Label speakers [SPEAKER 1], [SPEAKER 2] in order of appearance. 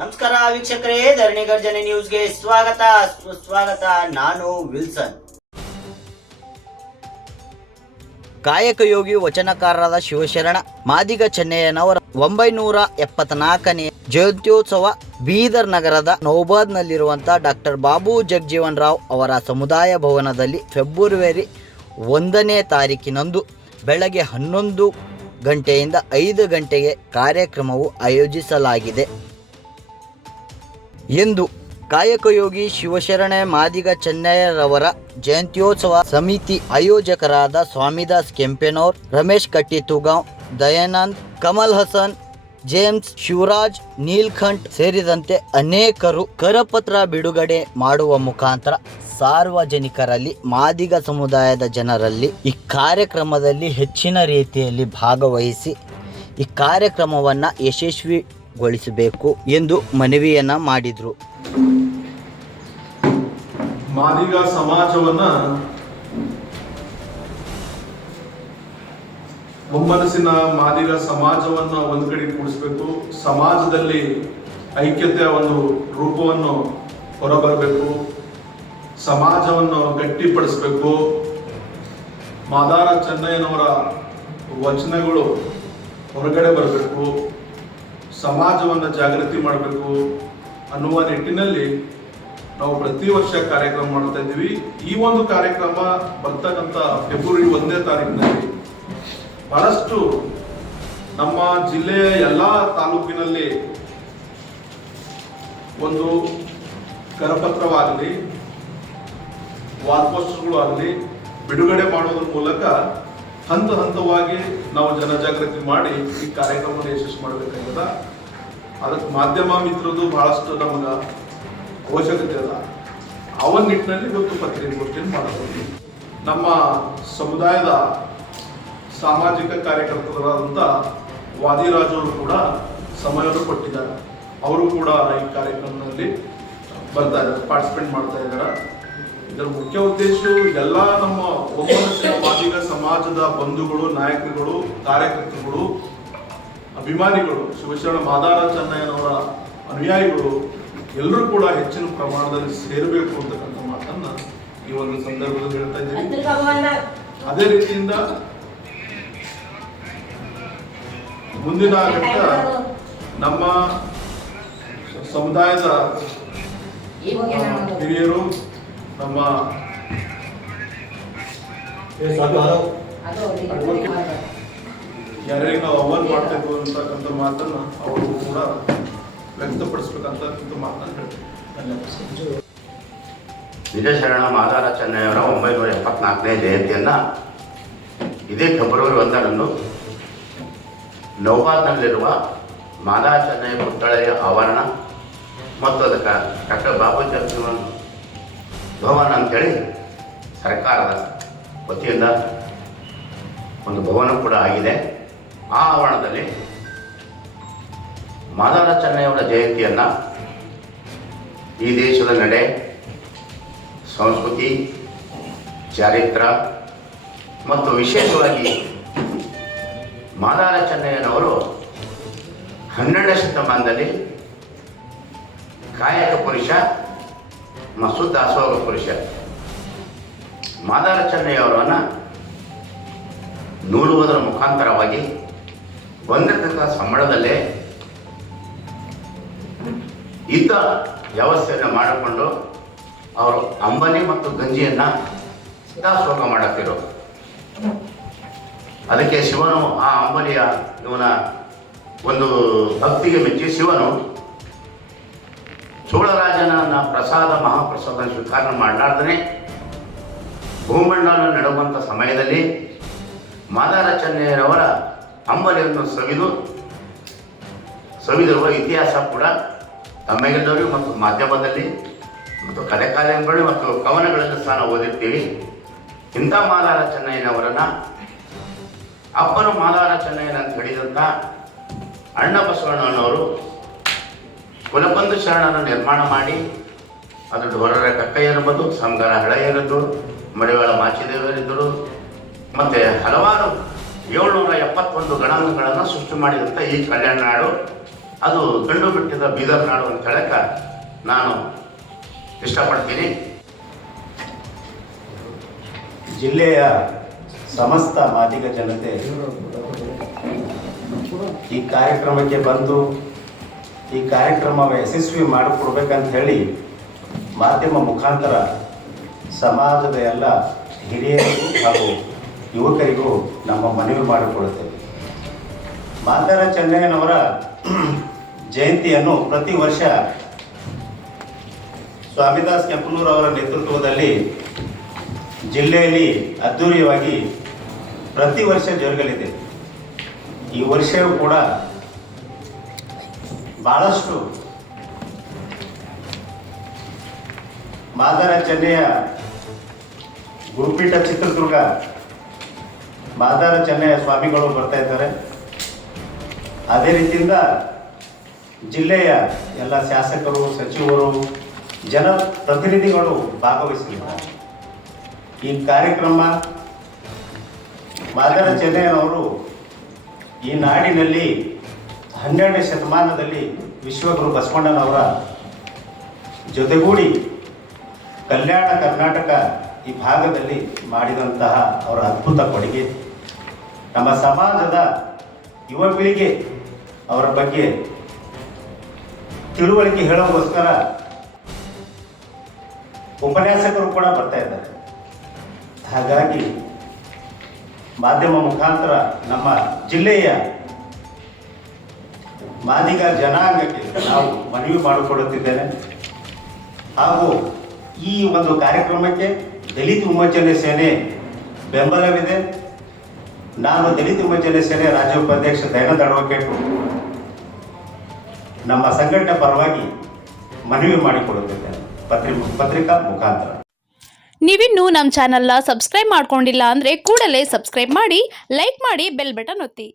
[SPEAKER 1] ನಮಸ್ಕಾರ ವೀಕ್ಷಕರೇ, ಧರಣಿ ಗರ್ಜನೆ ನ್ಯೂಸ್ಗೆ ಸ್ವಾಗತ. ಸುಸ್ವಾಗತ ನಾನು ವಿಲ್ಸನ್. ಕಾಯಕಯೋಗಿ ವಚನಕಾರರಾದ ಶಿವಶರಣ, ಮಾದಿಗ ಚೆನ್ನಯ್ಯನವರ ಒಂಬೈನೂರ ಎಪ್ಪತ್ನಾಲ್ಕನೇ ಜಯಂತ್ಯೋತ್ಸವ ಬೀದರ್ ನಗರದ ನೌಬಾದ್ನಲ್ಲಿರುವಂತಹ ಡಾಕ್ಟರ್ ಬಾಬು ಜಗಜೀವನ್ ರಾವ್ ಅವರ ಸಮುದಾಯ ಭವನದಲ್ಲಿ ಫೆಬ್ರವರಿ ಒಂದನೇ ತಾರೀಕಿನಂದು ಬೆಳಗ್ಗೆ ಹನ್ನೊಂದು ಗಂಟೆಯಿಂದ ಐದು ಗಂಟೆಗೆ ಕಾರ್ಯಕ್ರಮವು ಆಯೋಜಿಸಲಾಗಿದೆ. ಎಂದು ಕಾಯಕಯೋಗಿ ಶಿವಶರಣೆ ಮಾದಿಗ ಚೆನ್ನಯ್ಯರವರ ಜಯಂತ್ಯೋತ್ಸವ ಸಮಿತಿ ಆಯೋಜಕರಾದ ಸ್ವಾಮಿದಾಸ್ ಕೆಂಪೆನೋರ್, ರಮೇಶ್ ಕಟ್ಟಿತುಗಾಂವ್, ದಯಾನಂದ್, ಕಮಲ್ ಹಸನ್, ಜೇಮ್ಸ್ ಶಿವರಾಜ್, ನೀಲ್ಕಂಠ್ ಸೇರಿದಂತೆ ಅನೇಕರು ಕರಪತ್ರ ಬಿಡುಗಡೆ ಮಾಡುವ ಮುಖಾಂತರ ಸಾರ್ವಜನಿಕರಲ್ಲಿ, ಮಾದಿಗ ಸಮುದಾಯದ ಜನರಲ್ಲಿ ಈ ಕಾರ್ಯಕ್ರಮದಲ್ಲಿ ಹೆಚ್ಚಿನ ರೀತಿಯಲ್ಲಿ ಭಾಗವಹಿಸಿ ಈ ಕಾರ್ಯಕ್ರಮವನ್ನು ಯಶಸ್ವಿಗೊಳಿಸಬೇಕು ಎಂದು ಮನವಿಯನ್ನ ಮಾಡಿದ್ರು.
[SPEAKER 2] ಮಾದಿಗ ಸಮಾಜವನ್ನ ಮುಮ್ಮನಸ್ಸಿನ ಮಾದಿಗ ಸಮಾಜವನ್ನ ಒಂದ್ ಕಡೆ ಕೂಡಿಸ್ಬೇಕು, ಸಮಾಜದಲ್ಲಿ ಐಕ್ಯತೆಯ ಒಂದು ರೂಪವನ್ನು ಹೊರಬರಬೇಕು, ಸಮಾಜವನ್ನು ಗಟ್ಟಿಪಡಿಸ್ಬೇಕು. ಮಾದಾರ ಚೆನ್ನಯ್ಯನವರ ವಚನಗಳು ಹೊರಗಡೆ ಬರಬೇಕು. ಸಮಾಜವನ್ನು ಜಾಗೃತಿ ಮಾಡಬೇಕು ಅನ್ನುವ ನಿಟ್ಟಿನಲ್ಲಿ ನಾವು ಪ್ರತಿ ವರ್ಷ ಕಾರ್ಯಕ್ರಮ ಮಾಡ್ತಾ ಇದ್ದೀವಿ. ಈ ಒಂದು ಕಾರ್ಯಕ್ರಮ ಬರ್ತಕ್ಕಂಥ ಫೆಬ್ರವರಿ ಒಂದೇ ತಾರೀಕಿನಲ್ಲಿ ಬಹಳಷ್ಟು ನಮ್ಮ ಜಿಲ್ಲೆಯ ಎಲ್ಲ ತಾಲೂಕಿನಲ್ಲಿ ಒಂದು ಕರಪತ್ರವಾಗಲಿ ವಾರ್ಪೋಸ್ಟರ್ಗಳು ಆಗಲಿ ಬಿಡುಗಡೆ ಮಾಡೋದ್ರ ಮೂಲಕ ಹಂತ ಹಂತವಾಗಿ ನಾವು ಜನಜಾಗೃತಿ ಮಾಡಿ ಈ ಕಾರ್ಯಕ್ರಮವನ್ನು ಯಶಸ್ವಿ ಮಾಡಬೇಕಾಗ್ಯದ ಅದಕ್ಕೆ ಮಾಧ್ಯಮ ಮಿತ್ರದ್ದು ಬಹಳಷ್ಟು ನಮಗ ಅವಶ್ಯಕತೆ ಅದ. ಅವನ ನಿಟ್ಟಿನಲ್ಲಿ ಇವತ್ತು ಪತ್ರಿಕಾಗೋಷ್ಠಿಯನ್ನು ಮಾಡಬಹುದು ನಮ್ಮ ಸಮುದಾಯದ ಸಾಮಾಜಿಕ ಕಾರ್ಯಕರ್ತರಾದಂಥ ವಾದಿರಾಜವರು ಕೂಡ ಸಮಯವನ್ನು ಕೊಟ್ಟಿದ್ದಾರೆ. ಅವರು ಕೂಡ ಈ ಕಾರ್ಯಕ್ರಮದಲ್ಲಿ ಬರ್ತಾ ಇದ್ದಾರೆ ಪಾರ್ಟಿಸಿಪೇಟ್ ಮಾಡ್ತಾ ಇದ್ದಾರೆ. ಇದರ ಮುಖ್ಯ ಉದ್ದೇಶ ಎಲ್ಲ ನಮ್ಮ ಒಮ್ಮನಸ್ಸಿನ ಮಾದಿಗ ಸಮಾಜದ ಬಂಧುಗಳು ನಾಯಕರುಗಳು ಕಾರ್ಯಕರ್ತರುಗಳು ಅಭಿಮಾನಿಗಳು ಶಿವಶರಣ ಮಾದಾರ ಚೆನ್ನಯ್ಯನವರ ಅನುಯಾಯಿಗಳು ಎಲ್ಲರೂ ಕೂಡ ಹೆಚ್ಚಿನ ಪ್ರಮಾಣದಲ್ಲಿ ಸೇರಬೇಕು ಅಂತಕ್ಕಂಥ ಮಾತನ್ನ ಈ ಒಂದು ಸಂದರ್ಭದಲ್ಲಿ ಹೇಳ್ತಾ ಇದ್ದೀವಿ. ಅದೇ ರೀತಿಯಿಂದ ಮುಂದಿನ ಘಟ್ಟ ನಮ್ಮ ಸಮುದಾಯದ ಹಿರಿಯರು ನಮ್ಮ ಯಾರಿಗೆ ನಾವು ಆಹ್ವಾನ ಮಾಡ್ತೇವೆ ಅಂತಕ್ಕಂಥ ಮಾತನ್ನ ಅವರು ಕೂಡ ವ್ಯಕ್ತಪಡಿಸ್ಬೇಕಂತ ಮಾತನ್ನ ಹೇಳ್ತೀವಿ
[SPEAKER 3] ವಿಜಯಶರಣ ಮಾದಾರ ಚೆನ್ನಯ್ಯವರ ಒಂಬೈನೂರ ಎಪ್ಪತ್ನಾಲ್ಕನೇ ಜಯಂತಿಯನ್ನು ಇದೇ ಫೆಬ್ರವರಿ ಒಂದರಂದು ನೌಬಾದ್ನಲ್ಲಿರುವ ಮಾದಾರ ಚೆನ್ನಯ್ಯ ಪುತ್ಥಳೆಯ ಆವರಣ ಮತ್ತು ಅದಕ್ಕೆ ಡಾಕ್ಟರ್ ಬಾಬು ಜಗಜೀವನ್ ಭವನ ಅಂತೇಳಿ ಸರ್ಕಾರದ ವತಿಯಿಂದ ಒಂದು ಭವನ ಕೂಡ ಆಗಿದೆ. ಆ ಆವರಣದಲ್ಲಿ ಮಾದಾರ ಚೆನ್ನಯ್ಯವರ ಜಯಂತಿಯನ್ನು ಈ ದೇಶದ ನಡೆ, ಸಂಸ್ಕೃತಿ, ಚಾರಿತ್ರ ಮತ್ತು ವಿಶೇಷವಾಗಿ ಮಾದಾರ ಚೆನ್ನಯ್ಯನವರು ಹನ್ನೆರಡನೇ ಶತಮಾನದಲ್ಲಿ ಕಾಯಕ ಪುರುಷ ಮತ್ತು ದಾಸೋಹ ಪುರುಷ ಮಾದಾರ ಚೆನ್ನಯ್ಯವರನ್ನು ನೂಲುವುದರ ಮುಖಾಂತರವಾಗಿ ಬಂದಿರತಕ್ಕಂಥ ಸಂಬಳದಲ್ಲೇ ಇದ್ದ ವ್ಯವಸ್ಥೆಯನ್ನು ಮಾಡಿಕೊಂಡು ಅವರು ಅಂಬಲಿ ಮತ್ತು ಗಂಜಿಯನ್ನು ದಾಸೋಹ ಮಾಡುತ್ತಿರು ಅದಕ್ಕೆ ಶಿವನು ಆ ಅಂಬಲಿಯ ಇವನ ಒಂದು ಭಕ್ತಿಗೆ ಮೆಚ್ಚಿ ಶಿವನು ಚೋಳರಾಜನ ಪ್ರಸಾದ ಮಹಾಪ್ರಸಾದ ಸ್ವೀಕಾರ ಮಾಡಲಾರ್ದೇ ಭೂಮಂಡಲ ನಡುವಂಥ ಸಮಯದಲ್ಲಿ ಮಾದಾರ ಚೆನ್ನಯ್ಯರವರ ಅಂಬಲಿಯನ್ನು ಸವಿದು, ಸವಿದಿರುವ ಇತಿಹಾಸ ಕೂಡ ತಮ್ಮೆಗೆಲ್ಲರೂ ಮತ್ತು ಮಾಧ್ಯಮದಲ್ಲಿ ಮತ್ತು ಕಲೆ ಮತ್ತು ಕವನಗಳಲ್ಲಿ ಸ್ಥಾನ ಓದಿರ್ತೀವಿ. ಇಂಥ ಮಾದಾರ ಚೆನ್ನಯ್ಯನವರನ್ನ ಅಪ್ಪನು ಮಾದಾರ ಚೆನ್ನಯ್ಯನ ಅಂತ ಹೇಳಿದಂಥ ಅಣ್ಣ ಬಸವಣ್ಣನವರು ಕುಲಬಂಧು ಶರಣನ ನಿರ್ಮಾಣ ಮಾಡಿ, ಅದು ಡೋರರ ಕಕ್ಕಯ್ಯ ಸಂಘನ ಸಂಗರ ಹಳೆಯರಿದ್ದರು, ಮಡಿವಾಳ ಮಾಚಿದೇವರಿದ್ದರು, ಮತ್ತು ಹಲವಾರು ಏಳ್ನೂರ ಎಪ್ಪತ್ತೊಂದು ಗಣಾಂಗಗಳನ್ನು ಸೃಷ್ಟಿ ಮಾಡಿದಂಥ ಈ ಕಲ್ಯಾಣ ನಾಡು. ಅದು ಗಂಡು ಬಿಟ್ಟಿದ ಬೀದರ್ ನಾಡು ಅಂತ ಹೇಳಕ್ಕ ನಾನು ಇಷ್ಟಪಡ್ತೀನಿ.
[SPEAKER 4] ಜಿಲ್ಲೆಯ ಸಮಸ್ತ ಮಾದಿಗ ಜನತೆ ಈ ಕಾರ್ಯಕ್ರಮಕ್ಕೆ ಬಂದು ಈ ಕಾರ್ಯಕ್ರಮ ಯಶಸ್ವಿ ಮಾಡಿಕೊಡ್ಬೇಕಂತ ಹೇಳಿ ಮಾಧ್ಯಮ ಮುಖಾಂತರ ಸಮಾಜದ ಎಲ್ಲ ಹಿರಿಯರಿಗೂ ಹಾಗೂ ಯುವಕರಿಗೂ ನಮ್ಮ ಮನವಿ ಮಾಡಿಕೊಡುತ್ತೇವೆ. ಮಾತಾರ ಚೆನ್ನಯ್ಯನವರ ಜಯಂತಿಯನ್ನು ಪ್ರತಿ ವರ್ಷ ಸ್ವಾಮಿದಾಸ್ ಕೆಂಪನೂರ್ ಅವರ ನೇತೃತ್ವದಲ್ಲಿ ಜಿಲ್ಲೆಯಲ್ಲಿ ಅದ್ಧೂರಿಯವಾಗಿ ಪ್ರತಿ ವರ್ಷ ಜರುಗಲಿದೆ. ಈ ವರ್ಷವೂ ಕೂಡ ಬಹಳಷ್ಟು ಮಾದಾರ ಚೆನ್ನೆಯ ಗುರುಪೀಠ ಚಿತ್ರದುರ್ಗ ಮಾದಾರ ಚೆನ್ನೆಯ ಸ್ವಾಮಿಗಳು ಬರ್ತಾ ಇದ್ದಾರೆ. ಅದೇ ರೀತಿಯಿಂದ ಜಿಲ್ಲೆಯ ಎಲ್ಲ ಶಾಸಕರು, ಸಚಿವರು, ಜನಪ್ರತಿನಿಧಿಗಳು ಭಾಗವಹಿಸಲಿದ್ದಾರೆ. ಈ ಕಾರ್ಯಕ್ರಮ ಮಾದರ ಚೆನ್ನಯ್ಯನವರು ಈ ನಾಡಿನಲ್ಲಿ ಹನ್ನೆರಡನೇ ಶತಮಾನದಲ್ಲಿ ವಿಶ್ವಗುರು ಬಸವಣ್ಣನವರ ಜೊತೆಗೂಡಿ ಕಲ್ಯಾಣ ಕರ್ನಾಟಕ ಈ ಭಾಗದಲ್ಲಿ ಮಾಡಿದಂತಹ ಅವರ ಅದ್ಭುತ ಕೊಡುಗೆ. ನಮ್ಮ ಸಮಾಜದ ಯುವ ಪೀಳಿಗೆ ಅವರ ಬಗ್ಗೆ ತಿಳುವಳಿಕೆ ಹೇಳೋಕ್ಕೋಸ್ಕರ ಉಪನ್ಯಾಸಕರು ಕೂಡ ಬರ್ತಾ ಇದ್ದಾರೆ. ಹಾಗಾಗಿ ಮಾಧ್ಯಮ ಮುಖಾಂತರ ನಮ್ಮ ಜಿಲ್ಲೆಯ ಮಾದಿಗ ಜನಾಂಗಕ್ಕೆ ನಾವು ಮನವಿ ಮಾಡಿಕೊಡುತ್ತಿದ್ದೇನೆ ಹಾಗೂ ಈ ಒಂದು ಕಾರ್ಯಕ್ರಮಕ್ಕೆ ದಲಿತ ವಿಮೋಚನೆ ಸೇನೆ ಬೆಂಬಲವಿದೆ. ನಾನು ದಲಿತ ವಿಮೋಚನೆ ಸೇನೆ ರಾಜ್ಯ ಉಪಾಧ್ಯಕ್ಷ ದಯಾನಂದ ಅಡ್ವೊಕೇಟ್ ನಮ್ಮ ಸಂಘಟನೆ ಪರವಾಗಿ ಮನವಿ ಮಾಡಿಕೊಡುತ್ತಿದ್ದೇನೆ. ಪತ್ರಿ ಪತ್ರಿಕಾ ಮುಖಾಂತರ.
[SPEAKER 5] ನೀವಿನ್ನೂ ನಮ್ಮ ಚಾನಲ್ನ ಸಬ್ಸ್ಕ್ರೈಬ್ ಮಾಡ್ಕೊಂಡಿಲ್ಲ ಅಂದರೆ ಕೂಡಲೇ ಸಬ್ಸ್ಕ್ರೈಬ್ ಮಾಡಿ, ಲೈಕ್ ಮಾಡಿ, ಬೆಲ್ ಬಟನ್ ಒತ್ತಿ.